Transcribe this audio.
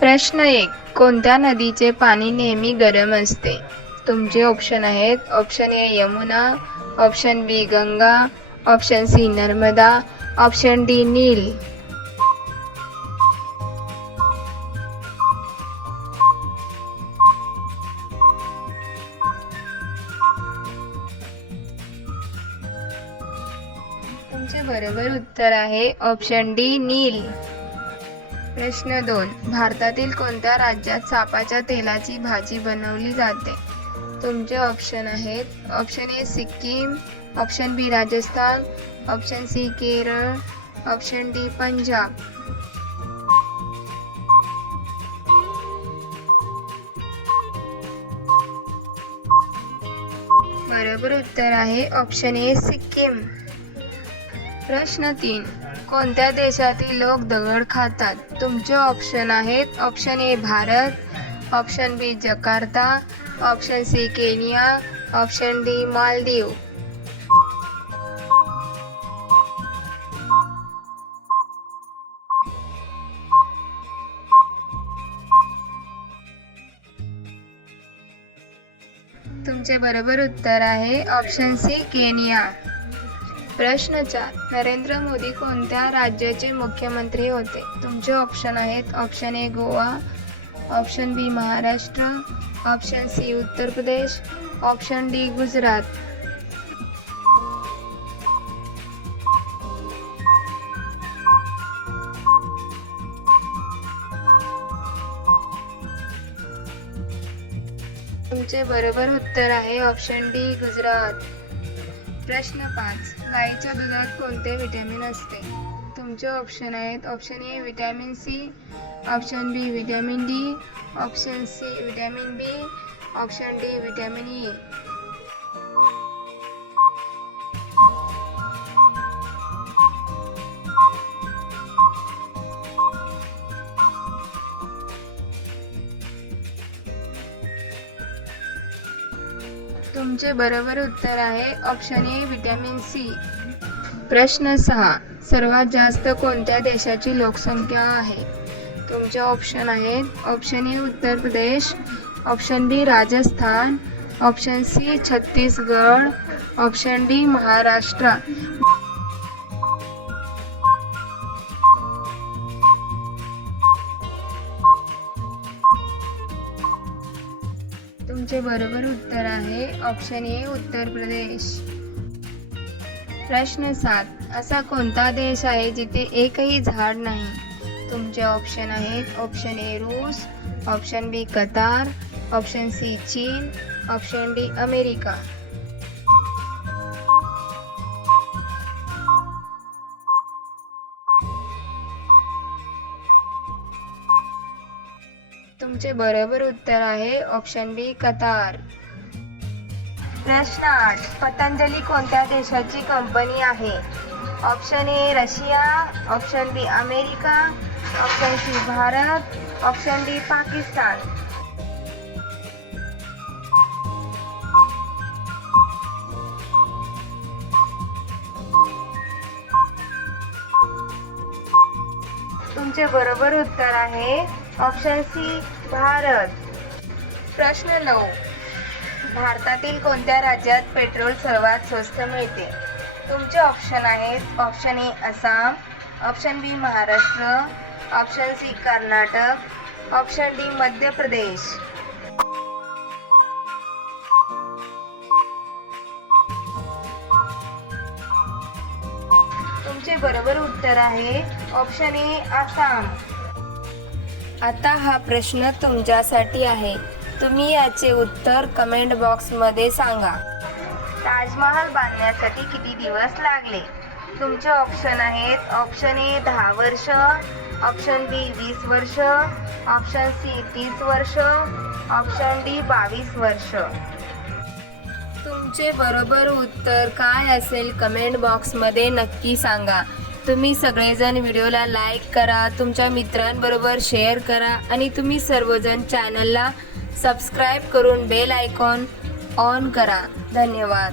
प्रश्न 1. कोणत्या नदीचे पाणी नेहमी गरम असते? तुमचे ऑप्शन आहेत. Option A Yamuna, option B Ganga, option C Narmada, option D Nile. तुमचे बरोबर उत्तर आहे ऑप्शन डी नील. प्रश्न 2. भारतातील कोणत्या राज्यात सापाच्या तेलाची भाजी बनवली जाते? तुमचे ऑप्शन आहेत. Option A Sikkim, option B Rajasthan, option C Kerala, option D Punjab. बरोबर उत्तर आहे ऑप्शन ए सिक्कीम. प्रश्न 3. कोणत्या देशातील लोक दगड खातात? तुमचे ऑप्शन आहेत. Option A Bharat, option B Jakarta, option C Kenya, option D Maldives. तुमचे बरोबर उत्तर आहे ऑप्शन सी केनिया. प्रश्न 4. नरेंद्र मोदी कोणत्या राज्याचे मुख्यमंत्री होते? तुमचे ऑप्शन आहेत. Option A Goa, option B Maharashtra, option C Uttar Pradesh, option D Gujarat. तुमचे बरोबर उत्तर आहे ऑप्शन डी गुजरात. प्रश्न 5. गाईच्या दुधात कोणते व्हिटॅमिन असते? तुमचे ऑप्शन आहेत. Option A vitamin C, option B vitamin D, option C vitamin B, option D vitamin E. तुमचे बरोबर उत्तर आहे ऑप्शन ए व्हिटॅमिन सी. प्रश्न 6. सर्वात जास्त कोणत्या देशाची लोकसंख्या आहे? तुमचे ऑप्शन आहेत. Option A Uttar Pradesh, option B Rajasthan, option C Chhattisgarh, option D Maharashtra. तुमचे बरोबर उत्तर आहे ऑप्शन ए उत्तर प्रदेश. प्रश्न 7. असा कोणता देश आहे जिथे एकही झाड नाही? तुमचे ऑप्शन आहेत. ऑप्शन ए रूस, ऑप्शन बी कतार, ऑप्शन सी चीन, ऑप्शन डी अमेरिका. तुमचे बरोबर उत्तर आहे ऑप्शन बी कतार. प्रश्न 8. पतंजली कोणत्या देशाची कंपनी आहे? Option A Russia, option B America, option C Bharat, option D Pakistan. तुमचे बरोबर उत्तर आहे ऑप्शन सी भारत. प्रश्न 9. भारतातील कोणत्या राज्यात पेट्रोल सर्वात स्वस्त मिळते? तुमचे ऑप्शन आहेत. Option A Assam, option B Maharashtra, option C Karnataka, option D Madhya Pradesh. तुमचे बरोबर उत्तर आहे ऑप्शन ए आसाम. आता हा प्रश्न तुमच्यासाठी आहे. तुम्ही याचे उत्तर कमेंट बॉक्समध्ये सांगा. ताजमहाल बांधण्यासाठी किती दिवस लागले? तुमचे ऑप्शन आहेत. ऑप्शन ए 10 वर्ष, ऑप्शन बी 20 वर्ष, ऑप्शन सी 30 वर्ष, ऑप्शन डी 22 वर्ष. तुमचे बरोबर उत्तर काय असेल कमेंट बॉक्समध्ये नक्की सांगा. तुम्ही सगळेजण व्हिडिओला लाईक करा, तुमच्या मित्रांबरोबर शेअर करा आणि तुम्ही सर्वजण चॅनलला सबस्क्राईब करून बेल आयकॉन ऑन करा. धन्यवाद.